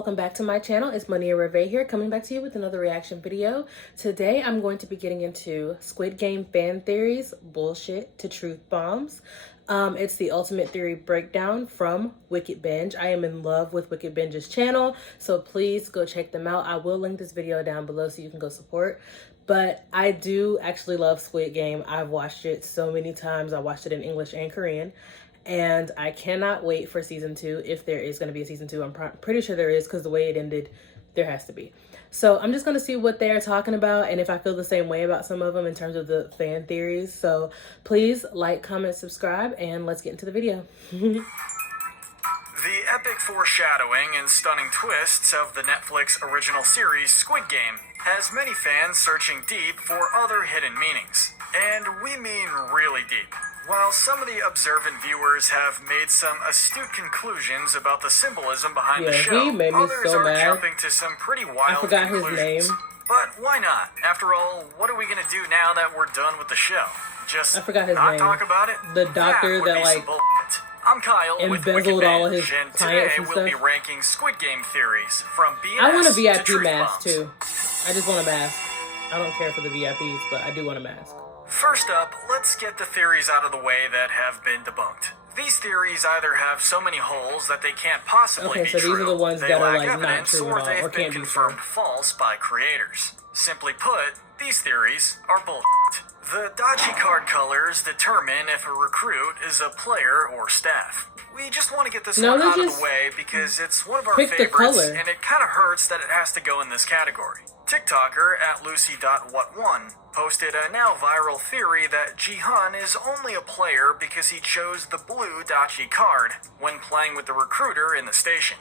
welcome back to my channel. It's Monia Reve here, coming back to you with another reaction video. Today I'm going to be getting into Squid Game fan theories, bullshit to truth bombs. It's the ultimate theory breakdown from Wickedbinge. I am in love with Wickedbinge's channel, so please go check them out. I will link this video down below so you can go support. But I do actually love Squid Game. I've watched it so many times. I watched it in English and Korean. And I cannot wait for season 2, if there is going to be a season 2. I'm pretty sure there is, because the way it ended, there has to be. So I'm just going to see what they're talking about and if I feel the same way about some of them in terms of the fan theories. So please like, comment, subscribe, and let's get into the video. The epic foreshadowing and stunning twists of the Netflix original series Squid Game has many fans searching deep for other hidden meanings. And we mean really deep. While some of the observant viewers have made some astute conclusions about the symbolism behind the show, he made me others so are mad. jumping to some pretty wild I forgot conclusions. his name. But why not? After all, what are we going to do now that we're done with the show? Just I forgot his not name. talk about it? The doctor that like I'm Kyle with embezzled all of his and clients today and we'll stuff. be ranking Squid Game theories from BS I want a to VIP truth mask bombs. too. I just want a mask. I don't care for the VIPs, but I do want a mask. First up, let's get the theories out of the way that have been debunked. These theories either have so many holes that they can't possibly be so true, these are the ones they that are lack like not evidence, true or at all, they've or been can't be confirmed true. false by creators. Simply put, these theories are bullshit. The dachi card colors determine if a recruit is a player or staff. We just want to get this one out of the way because it's one of our favorites, and it kind of hurts that it has to go in this category. TikToker at Lucy.what1 posted a now viral theory that Jihan is only a player because he chose the blue dachi card when playing with the recruiter in the station.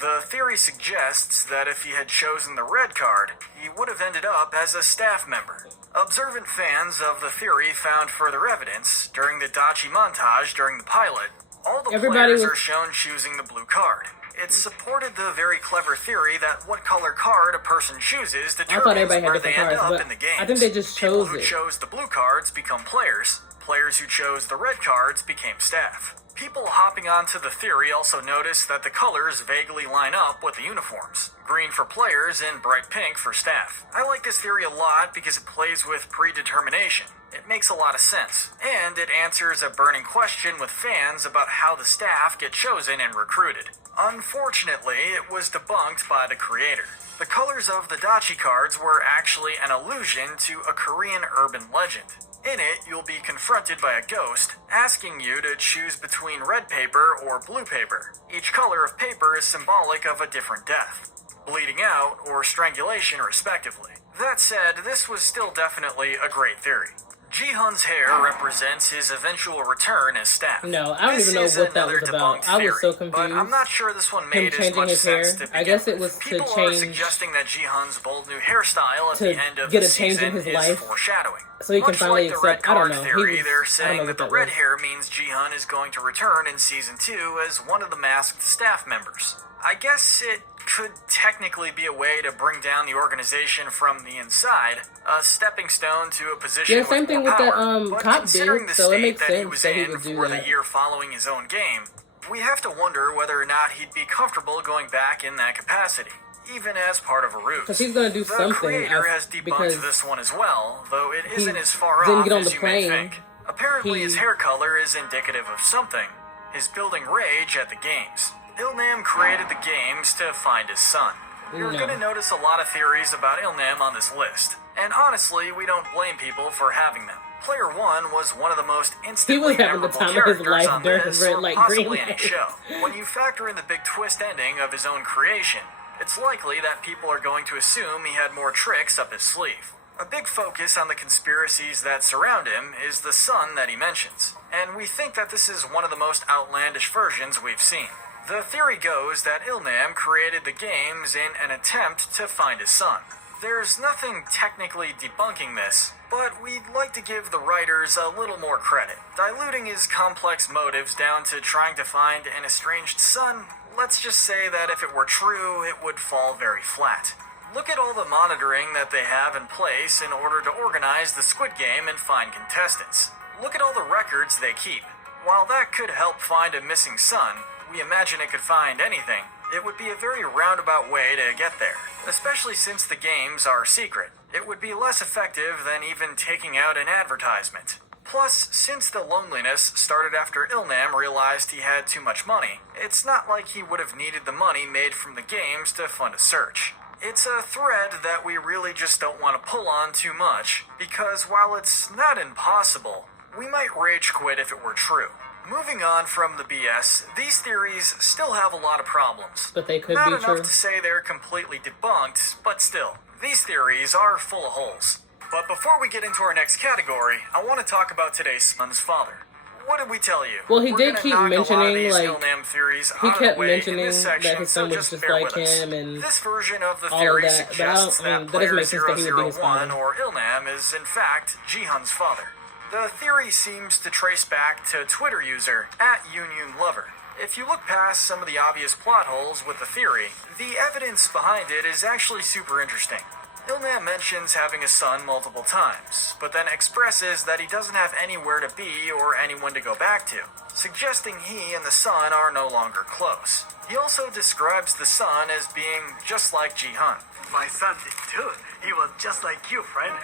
The theory suggests that if he had chosen the red card, he would have ended up as a staff member. Observant fans of the theory found further evidence during the dachi montage during the pilot. All the players are shown choosing the blue card. It supported the very clever theory that what color card a person chooses determines where they end up in the game. I think they just chose People who chose the blue cards become players. Players who chose the red cards became staff. People hopping onto the theory also noticed that the colors vaguely line up with the uniforms. Green for players and bright pink for staff. I like this theory a lot because it plays with predetermination. It makes a lot of sense, and it answers a burning question with fans about how the staff get chosen and recruited. Unfortunately, it was debunked by the creator. The colors of the dachi cards were actually an allusion to a Korean urban legend. In it, you'll be confronted by a ghost, asking you to choose between red paper or blue paper. Each color of paper is symbolic of a different death, bleeding out or strangulation respectively. That said, this was still definitely a great theory. Jihan's hair represents his eventual return as staff. No, I don't even know what that was about. I was so confused. But I'm not sure this one made as much sense to begin. I guess it was to change. People are suggesting that Jihan's bold new hairstyle at the end of the season is foreshadowing. So he can finally accept. I don't know. They're saying that the red hair means Jihan is going to return in season 2 as one of the masked staff members. I guess it could technically be a way to bring down the organization from the inside, a stepping stone to a position with more power. But cop considering did, the so it state makes that sense he was that he in would do for that. the year following his own game, we have to wonder whether or not he'd be comfortable going back in that capacity, even as part of a ruse. Because he's going to do something. The creator has debunked this one as well, though it isn't as far off as you may think. Apparently his hair color is indicative of something, his building rage at the games. Illnam created the games to find his son. You're going to notice a lot of theories about Illnam on this list, and honestly, we don't blame people for having them. Player 1 was one of the most instantly memorable characters on this, or possibly any show. When you factor in the big twist ending of his own creation, it's likely that people are going to assume he had more tricks up his sleeve. A big focus on the conspiracies that surround him is the son that he mentions, and we think that this is one of the most outlandish versions we've seen. The theory goes that Illnam created the games in an attempt to find his son. There's nothing technically debunking this, but we'd like to give the writers a little more credit. Diluting his complex motives down to trying to find an estranged son, let's just say that if it were true, it would fall very flat. Look at all the monitoring that they have in place in order to organize the Squid Game and find contestants. Look at all the records they keep. While that could help find a missing son, we imagine it could find anything. It would be a very roundabout way to get there, especially since the games are secret. It would be less effective than even taking out an advertisement. Plus, since the loneliness started after Illnam realized he had too much money, it's not like he would have needed the money made from the games to fund a search. It's a thread that we really just don't want to pull on too much, because while it's not impossible, we might rage quit if it were true. Moving on from the BS, these theories still have a lot of problems. But they could not be enough true. to say they're completely debunked, but still, these theories are full of holes. But before we get into our next category, I want to talk about today's son's father. What did we tell you? Well, he We're did gonna keep knock a lot of mentioning, these like, Illnam theories he out of kept the way in mentioning this section, that his son so was just bear like with us. him, and this version of the all theory of that, but I suggests don't- I mean, that that doesn't player make sense that he would be his 001 father. or Illnam is in fact Jihan's father. The theory seems to trace back to Twitter user @UnyunLover. If you look past some of the obvious plot holes with the theory, the evidence behind it is actually super interesting. Illnam mentions having a son multiple times, but then expresses that he doesn't have anywhere to be or anyone to go back to, suggesting he and the son are no longer close. He also describes the son as being just like Jihan. My son did too. He was just like you, friend.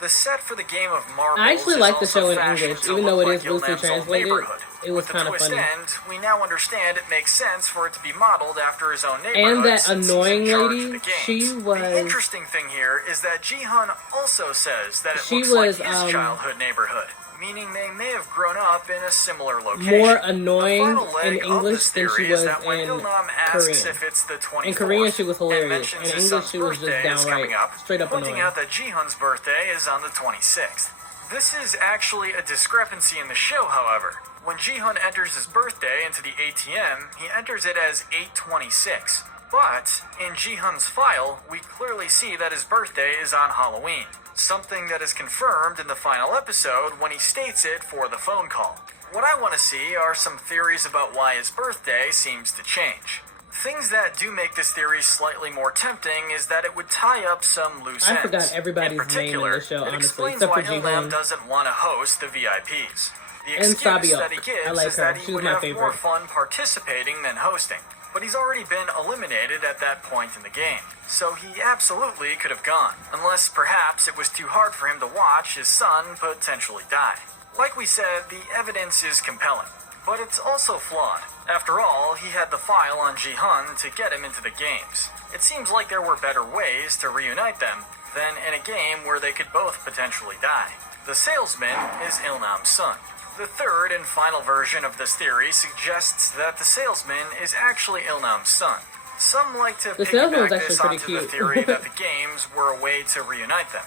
The set for the game of marbles I actually is like the also show in fashioned English, to even though look it like is loosely Illnam's old translated. neighborhood. It was With the kind of twist funny. end, we now understand it makes sense for it to be modeled after his own neighborhood. And that since he's annoying in charge lady, of the games. she was- The interesting thing here is that Jihan also says that it She looks was, like his childhood neighborhood, meaning they may have grown up in a similar location. More annoying The final leg in of English this than she theory was is that when in Illnam asks Korean. if it's the 24th, In Korean, she was and hilarious. mentions In his English, son's she was just birthday is coming downright up, straight up pointing annoying. out that Jihan's birthday is on the 26th. This is actually a discrepancy in the show, however. When Jihan enters his birthday into the ATM, he enters it as 8/26. But in Jihan's file, we clearly see that his birthday is on Halloween, something that is confirmed in the final episode when he states it for the phone call. What I want to see are some theories about why his birthday seems to change. Things that do make this theory slightly more tempting is that it would tie up some loose ends. I forgot everybody's in name in particular, the show, it honestly, explains except why for Illnam Jihan. doesn't want to host the VIPs. The And excuse Sabiok. that he gives I like is her. that She he was would my have more favorite. fun participating than hosting. But he's already been eliminated at that point in the game, so he absolutely could have gone, unless perhaps it was too hard for him to watch his son potentially die. Like we said, the evidence is compelling, but it's also flawed. After all, he had the file on Jihan to get him into the games. It seems like there were better ways to reunite them than in a game where they could both potentially die. The Salesman is Illnam's son. The third and final version of this theory suggests that the Salesman is actually Illnam's son. Some like to The Salesman was piggyback actually this pretty onto the cute. theory that the games were a way to reunite them.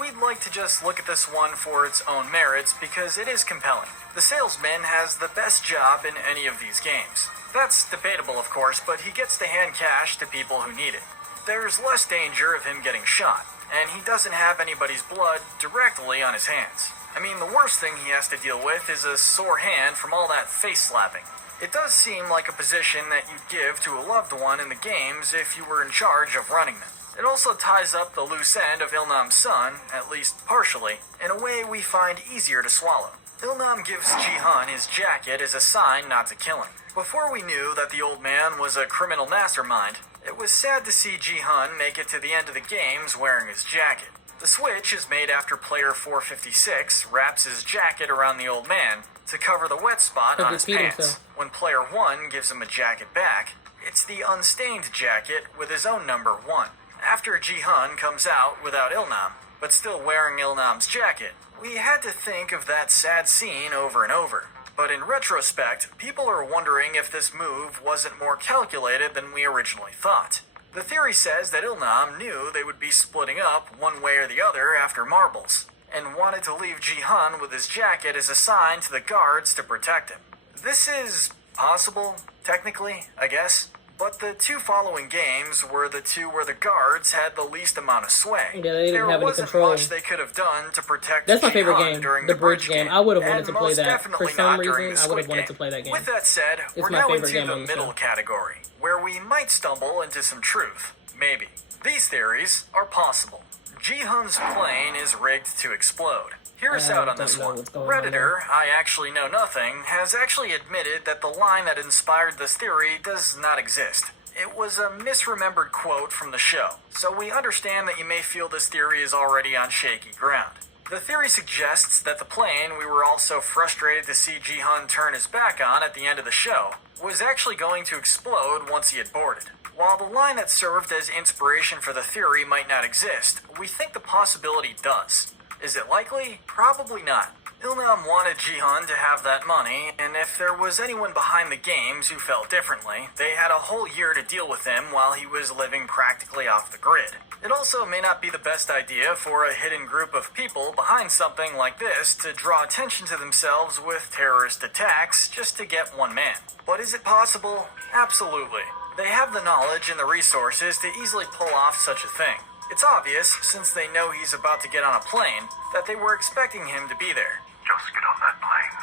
We'd like to just look at this one for its own merits because it is compelling. The Salesman has the best job in any of these games. That's debatable, of course, but he gets to hand cash to people who need it. There's less danger of him getting shot, and he doesn't have anybody's blood directly on his hands. I mean, the worst thing he has to deal with is a sore hand from all that face slapping. It does seem like a position that you'd give to a loved one in the games if you were in charge of running them. It also ties up the loose end of Illnam's son, at least partially, in a way we find easier to swallow. Illnam gives Jihan his jacket as a sign not to kill him. Before we knew that the old man was a criminal mastermind, it was sad to see Jihan make it to the end of the games wearing his jacket. The switch is made after player 456 wraps his jacket around the old man to cover the wet spot on his pants. When player 1 gives him a jacket back, it's the unstained jacket with his own number 1. After Jihan comes out without Illnam, but still wearing Illnam's jacket, we had to think of that sad scene over and over. But in retrospect, people are wondering if this move wasn't more calculated than we originally thought. The theory says that Illnam knew they would be splitting up one way or the other after marbles, and wanted to leave Jihan with his jacket as a sign to the guards to protect him. This is possible, technically, I guess. But the two following games were the two where the guards had the least amount of sway. Yeah, they didn't there have any wasn't control. much they could have done to protect That's my favorite Jihan game, during the bridge game. I would have wanted and to play most that. For definitely some not during reason, the I would have Squid wanted game. to play that game. With that said, It's we're my now favorite into game the on the middle show. category, where we might stumble into some truth. Maybe. These theories are possible. Ji-hun's plane is rigged to explode. Hear us out on this one. Redditor, I Actually Know Nothing, has actually admitted that the line that inspired this theory does not exist. It was a misremembered quote from the show, so we understand that you may feel this theory is already on shaky ground. The theory suggests that the plane we were all so frustrated to see Ji-hun turn his back on at the end of the show was actually going to explode once he had boarded. While the line that served as inspiration for the theory might not exist, we think the possibility does. Is it likely? Probably not. Illnam wanted Ji-hun to have that money, and if there was anyone behind the games who felt differently, they had a whole year to deal with him while he was living practically off the grid. It also may not be the best idea for a hidden group of people behind something like this to draw attention to themselves with terrorist attacks just to get one man. But is it possible? Absolutely. They have the knowledge and the resources to easily pull off such a thing. It's obvious, since they know he's about to get on a plane, that they were expecting him to be there. Just get on that plane.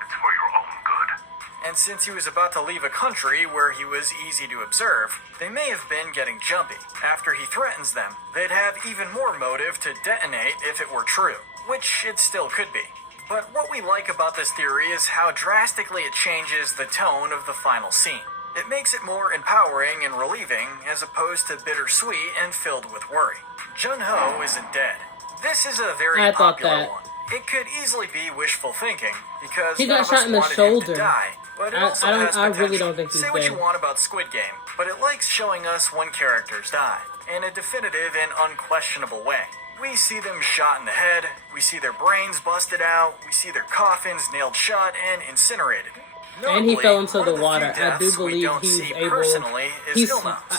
It's for your own good. And since he was about to leave a country where he was easy to observe, they may have been getting jumpy. After he threatens them, they'd have even more motive to detonate if it were true, which it still could be. But what we like about this theory is how drastically it changes the tone of the final scene. It makes it more empowering and relieving, as opposed to bittersweet and filled with worry. Jun-ho isn't dead. This is a very popular one. It could easily be wishful thinking, because he none got of us shot in the wanted shoulder. him to die, but it also has I potential. really don't think he's Say what dead. you want about Squid Game, but it likes showing us when characters die, in a definitive and unquestionable way. We see them shot in the head, we see their brains busted out, we see their coffins nailed shut and incinerated. And he fell into the water. I do deaths believe he's able.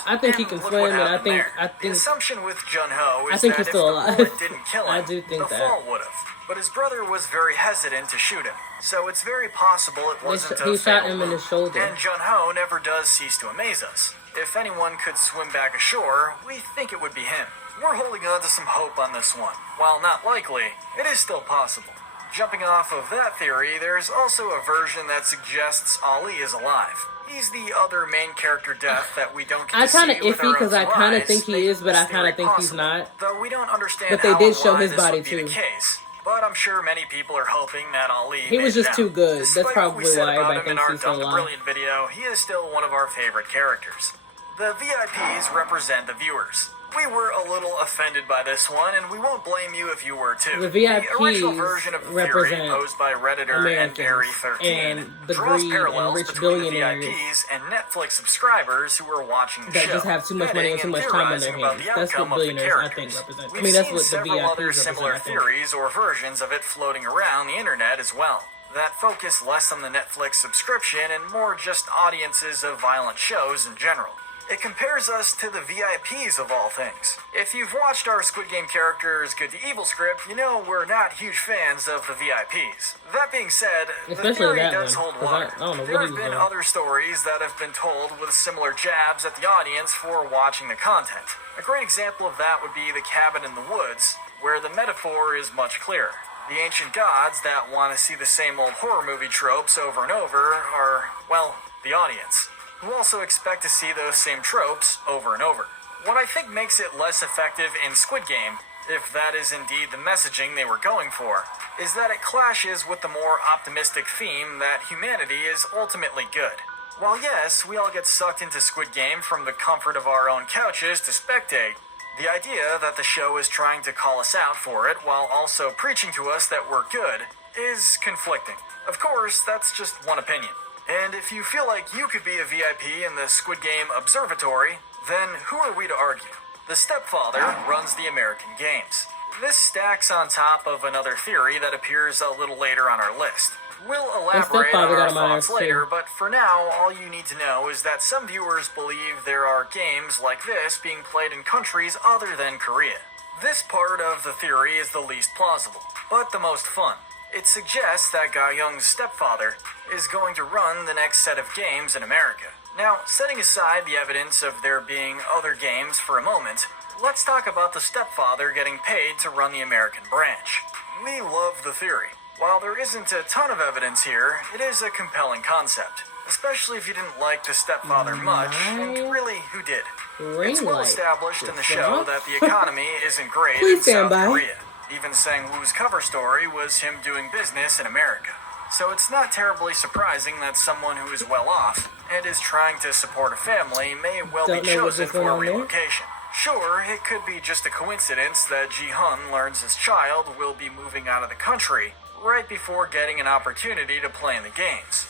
I think he can swim, and I think the assumption with Jun-ho is I think that he's if still the alive. bullet didn't kill him, I do think the that. fall would have. But his brother was very hesitant to shoot him, so it's very possible it wasn't He a shot fatal him in the wound. shoulder. And Jun-ho never does cease to amaze us. If anyone could swim back ashore, we think it would be him. We're holding on to some hope on this one. While not likely, it is still possible. Jumping off of that theory, there's also a version that suggests Ali is alive. He's the other main character death that we don't get to see I'm kind of with iffy our because I own kind of eyes, think he making is, but I this kind of theory think he's possible. not. Though we don't understand But they how did and show why his this body would be too. the case. But I'm sure many people are hoping that Ali He was made it just out. too good. That's Despite probably what we said why about everybody him in thinks our he's still Dumb alive. Brilliant video, he is still one of our favorite characters. The VIPs represent the viewers. We were a little offended by this one, and we won't blame you if you were too. The VIPs original version of the theory represent posed by Redditor and Americans Barry13 and the draws greed parallels and rich between the billionaires VIPs and Netflix subscribers who are watching the that show, just have too much money and too betting much time on theorizing their about hands. the That's what outcome of the billionaires, I think, characters. represent. We've I mean, that's seen what the several other VIPs similar represent, I think. theories or versions of it floating around the internet as well, that focus less on the Netflix subscription and more just audiences of violent shows in general. It compares us to the VIPs of all things. If you've watched our Squid Game characters Good to Evil script, you know we're not huge fans of the VIPs. That being said, the Especially theory that does one, hold 'cause water. I don't know There what have he was been doing. other stories that have been told with similar jabs at the audience for watching the content. A great example of that would be The Cabin in the Woods, where the metaphor is much clearer. The ancient gods that want to see the same old horror movie tropes over and over are, well, the audience, who also expect to see those same tropes over and over. What I think makes it less effective in Squid Game, if that is indeed the messaging they were going for, is that it clashes with the more optimistic theme that humanity is ultimately good. While yes, we all get sucked into Squid Game from the comfort of our own couches to spectate, the idea that the show is trying to call us out for it while also preaching to us that we're good is conflicting. Of course, that's just one opinion. And if you feel like you could be a VIP in the Squid Game Observatory, then who are we to argue? The stepfather runs the American Games. This stacks on top of another theory that appears a little later on our list. We'll elaborate on our thoughts later, but for now, all you need to know is that some viewers believe there are games like this being played in countries other than Korea. This part of the theory is the least plausible, but the most fun. It suggests that Ga-young's stepfather is going to run the next set of games in America. Now, setting aside the evidence of there being other games for a moment, let's talk about the stepfather getting paid to run the American branch. We love the theory. While there isn't a ton of evidence here, it is a compelling concept, especially if you didn't like the stepfather much, and really, who did? It's well established in the show that the economy isn't great Please in stand South by. Korea. Even Sang-woo's cover story was him doing business in America. So it's not terribly surprising that someone who is well off and is trying to support a family may well be chosen for a relocation. Sure, it could be just a coincidence that Ji-hun learns his child will be moving out of the country right before getting an opportunity to play in the games.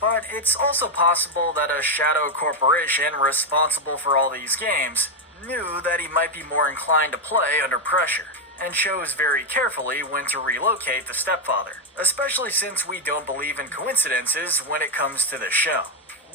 But it's also possible that a shadow corporation responsible for all these games knew that he might be more inclined to play under pressure, and chose very carefully when to relocate the stepfather, especially since we don't believe in coincidences when it comes to this show.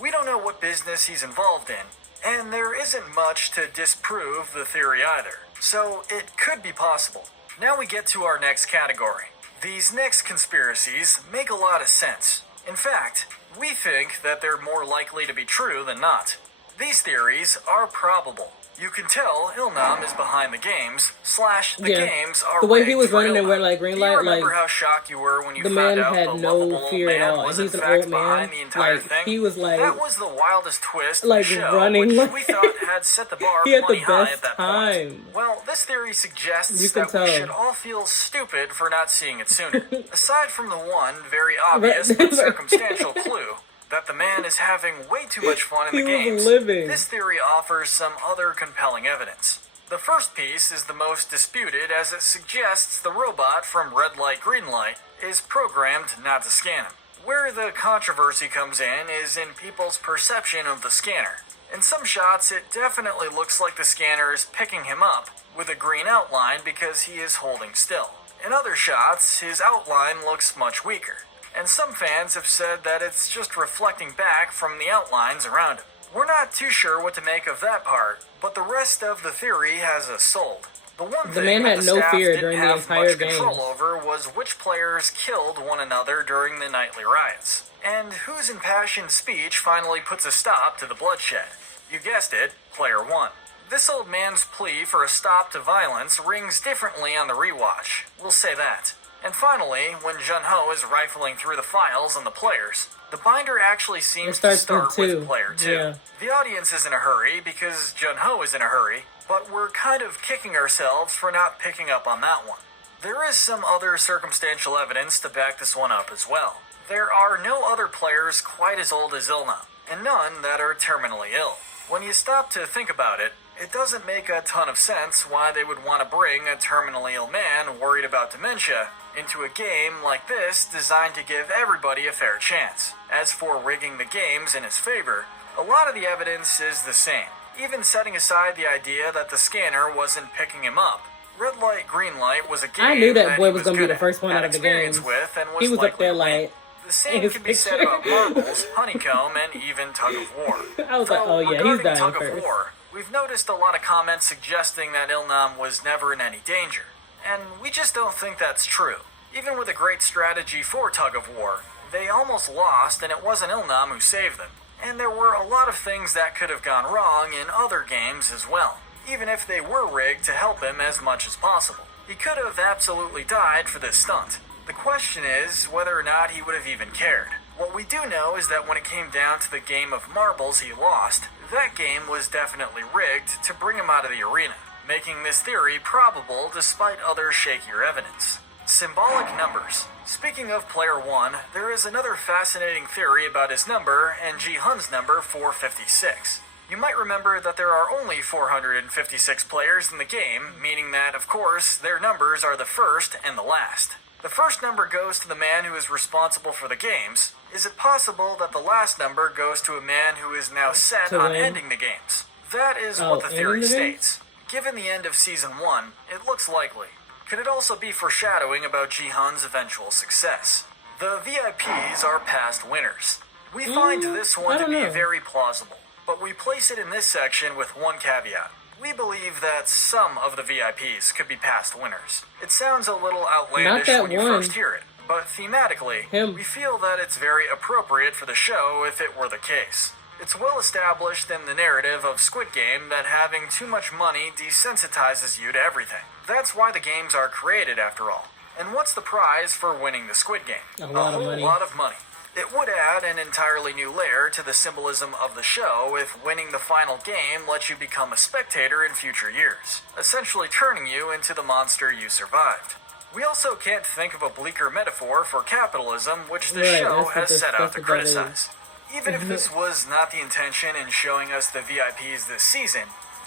We don't know what business he's involved in, and there isn't much to disprove the theory either, so it could be possible. Now we get to our next category. These next conspiracies make a lot of sense. In fact, we think that they're more likely to be true than not. These theories are probable. You can tell Illnam is behind the games, / the games are the way he was rigged for running and Illnam. red light, green light, Do you remember how shocked you were when you the found man out had the no lovable fear old at man all. was He's in an fact old man. behind the entire Like, thing? he was like, that was the wildest twist in like the show, running, which like, we thought had set the bar he had the plenty high best at that time. point. Well, this theory suggests You can that we tell. should all feel stupid for not seeing it sooner. Aside from the one very obvious but circumstantial clue that the man is having way too much fun in the games, this theory offers some other compelling evidence. The first piece is the most disputed as it suggests the robot from red light, green light is programmed not to scan him. Where the controversy comes in is in people's perception of the scanner. In some shots, it definitely looks like the scanner is picking him up with a green outline because he is holding still. In other shots, his outline looks much weaker, and some fans have said that it's just reflecting back from the outlines around him. We're not too sure what to make of that part, but the rest of the theory has us sold. The one thing man had that no the staff fear didn't during the have entire much game. control over was which players killed one another during the nightly riots, and whose impassioned speech finally puts a stop to the bloodshed. You guessed it, player 1. This old man's plea for a stop to violence rings differently on the rewatch, we'll say that. And finally, when Jun-ho is rifling through the files on the players, the binder actually seems to start with player 2. Yeah. The audience is in a hurry because Jun-ho is in a hurry, but we're kind of kicking ourselves for not picking up on that one. There is some other circumstantial evidence to back this one up as well. There are no other players quite as old as Illnam, and none that are terminally ill. When you stop to think about it, it doesn't make a ton of sense why they would want to bring a terminally ill man worried about dementia into a game like this designed to give everybody a fair chance. As for rigging the games in his favor, a lot of the evidence is the same. Even setting aside the idea that the scanner wasn't picking him up, red light, green light was a game I knew that boy he was going to be the first one had out of the experience games. with and was He was up likely there to win. like, The same can be said about marbles, honeycomb, and even tug of war. I was like, oh yeah, he's dying tug first. of war, we've noticed a lot of comments suggesting that Illnam was never in any danger, and we just don't think that's true. Even with a great strategy for tug of war, they almost lost, and it wasn't Illnam who saved them. And there were a lot of things that could have gone wrong in other games as well, even if they were rigged to help him as much as possible. He could have absolutely died for this stunt. The question is whether or not he would have even cared. What we do know is that when it came down to the game of marbles he lost, that game was definitely rigged to bring him out of the arena, making this theory probable despite other shakier evidence. Symbolic numbers. Speaking of player 1, there is another fascinating theory about his number and Ji-hun's number 456. You might remember that there are only 456 players in the game, meaning that, of course, their numbers are the first and the last. The first number goes to the man who is responsible for the games. Is it possible that the last number goes to a man who is now set on ending the games? That is what the theory states. Given the end of Season 1, it looks likely. Could it also be foreshadowing about Ji-hun's eventual success? The VIPs are past winners. We find this one to be very plausible, but we place it in this section with one caveat. We believe that some of the VIPs could be past winners. It sounds a little outlandish when you first hear it, but thematically, we feel that it's very appropriate for the show if it were the case. It's well established in the narrative of Squid Game that having too much money desensitizes you to everything. That's why the games are created, after all. And what's the prize for winning the Squid Game? A whole lot of money. It would add an entirely new layer to the symbolism of the show if winning the final game lets you become a spectator in future years, essentially turning you into the monster you survived. We also can't think of a bleaker metaphor for capitalism, which the show has set out to criticize. Even if this was not the intention in showing us the VIPs this season,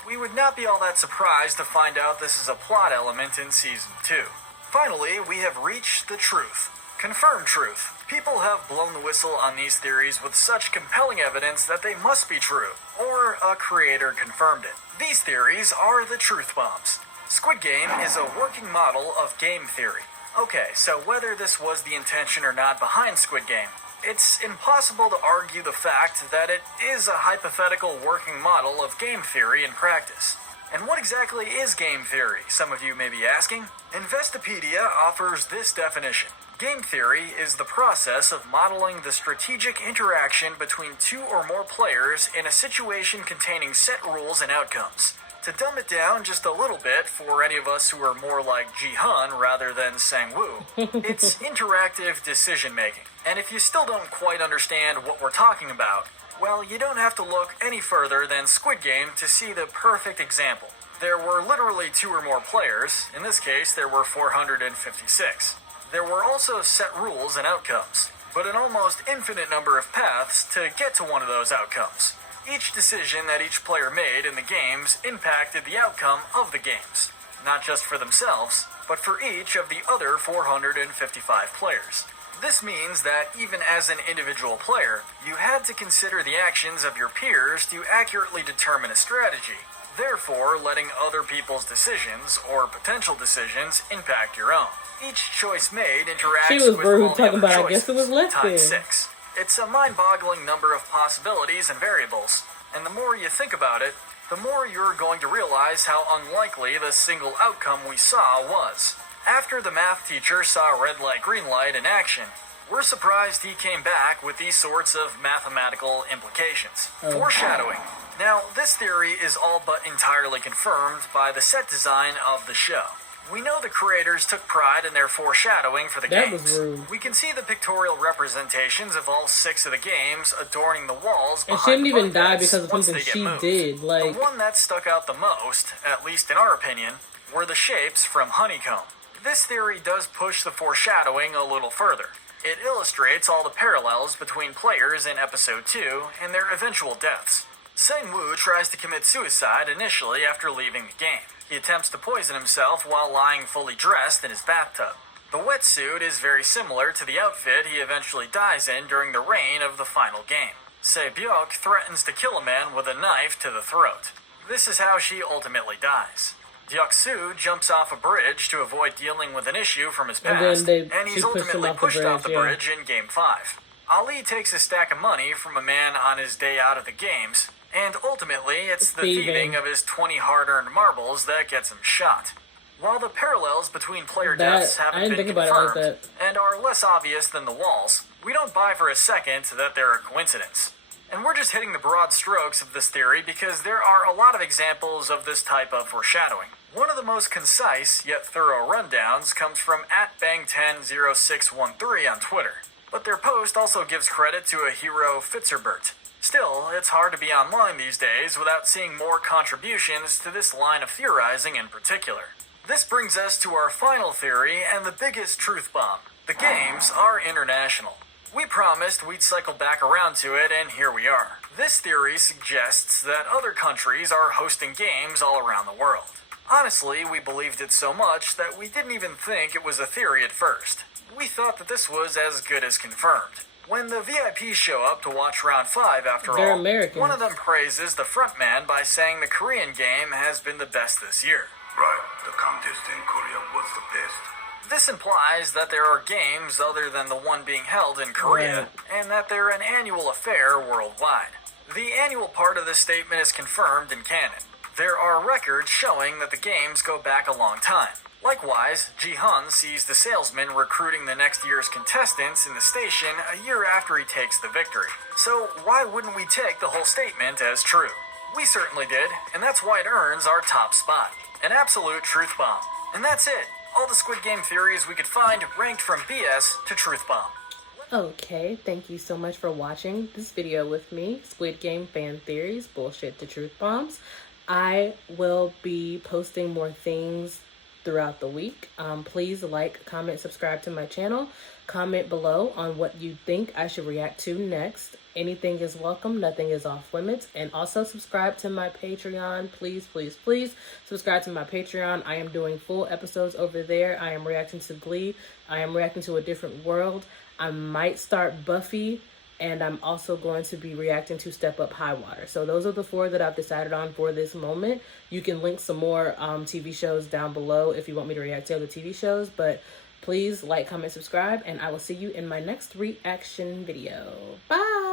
we would not be all that surprised to find out this is a plot element in Season 2. Finally, we have reached the truth. Confirmed truth. People have blown the whistle on these theories with such compelling evidence that they must be true, or a creator confirmed it. These theories are the truth bombs. Squid Game is a working model of game theory. Okay, so whether this was the intention or not behind Squid Game, it's impossible to argue the fact that it is a hypothetical working model of game theory in practice. And what exactly is game theory, some of you may be asking? Investopedia offers this definition. Game theory is the process of modeling the strategic interaction between two or more players in a situation containing set rules and outcomes. To dumb it down just a little bit for any of us who are more like Ji-hun rather than Sang-woo, it's interactive decision making. And if you still don't quite understand what we're talking about, well, you don't have to look any further than Squid Game to see the perfect example. There were literally two or more players. In this case, there were 456. There were also set rules and outcomes, but an almost infinite number of paths to get to one of those outcomes. Each decision that each player made in the games impacted the outcome of the games, not just for themselves, but for each of the other 455 players. This means that even as an individual player, you had to consider the actions of your peers to accurately determine a strategy, therefore letting other people's decisions, or potential decisions, impact your own. Each choice made interacts with all the other choices, times 6. It's a mind-boggling number of possibilities and variables, and the more you think about it, the more you're going to realize how unlikely the single outcome we saw was. After the math teacher saw red light, green light in action, we're surprised he came back with these sorts of mathematical implications. Foreshadowing. Now, this theory is all but entirely confirmed by the set design of the show. We know the creators took pride in their foreshadowing for the games. We can see the pictorial representations of all 6 of the games adorning the walls behind she didn't even die because of something she did. The one that stuck out the most, at least in our opinion, were the shapes from Honeycomb. This theory does push the foreshadowing a little further. It illustrates all the parallels between players in Episode 2 and their eventual deaths. Sang-woo tries to commit suicide initially after leaving the game. He attempts to poison himself while lying fully dressed in his bathtub. The wetsuit is very similar to the outfit he eventually dies in during the rain of the final game. Se-byuk threatens to kill a man with a knife to the throat. This is how she ultimately dies. Deok-soo jumps off a bridge to avoid dealing with an issue from his past, and he's ultimately pushed off the bridge in Game 5. Ali takes a stack of money from a man on his day out of the games, and ultimately it's the thieving of his 20 hard-earned marbles that gets him shot. While the parallels between player deaths haven't been confirmed and are less obvious than the walls, we don't buy for a second that they're a coincidence. And we're just hitting the broad strokes of this theory because there are a lot of examples of this type of foreshadowing. One of the most concise yet thorough rundowns comes from @bang100613 on Twitter, but their post also gives credit to a hero Fitzerbert. Still, it's hard to be online these days without seeing more contributions to this line of theorizing in particular. This brings us to our final theory and the biggest truth bomb. The games are international. We promised we'd cycle back around to it, and here we are. This theory suggests that other countries are hosting games all around the world. Honestly, we believed it so much that we didn't even think it was a theory at first. We thought that this was as good as confirmed. When the VIPs show up to watch round 5, after all, one of them praises the frontman by saying the Korean game has been the best this year. Right, the contest in Korea was the best. This implies that there are games other than the one being held in Korea, and that they're an annual affair worldwide. The annual part of this statement is confirmed in canon. There are records showing that the games go back a long time. Likewise, Ji-hun sees the Salesman recruiting the next year's contestants in the station a year after he takes the victory. So why wouldn't we take the whole statement as true? We certainly did, and that's why it earns our top spot. An absolute truth bomb. And that's it. All the Squid Game theories we could find ranked from BS to truth bomb. Okay, thank you so much for watching this video with me, Squid Game Fan Theories, Bullshit to Truth Bombs. I will be posting more things throughout the week. Please like, comment, subscribe to my channel. Comment below on what you think I should react to next. Anything is welcome, nothing is off limits. And also subscribe to my Patreon. Please, please, please subscribe to my Patreon. I am doing full episodes over there. I am reacting to Glee. I am reacting to A Different World. I might start Buffy, and I'm also going to be reacting to Step Up High Water. So those are the 4 that I've decided on for this moment. You can link some more TV shows down below if you want me to react to other TV shows. But please like, comment, subscribe, and I will see you in my next reaction video. Bye!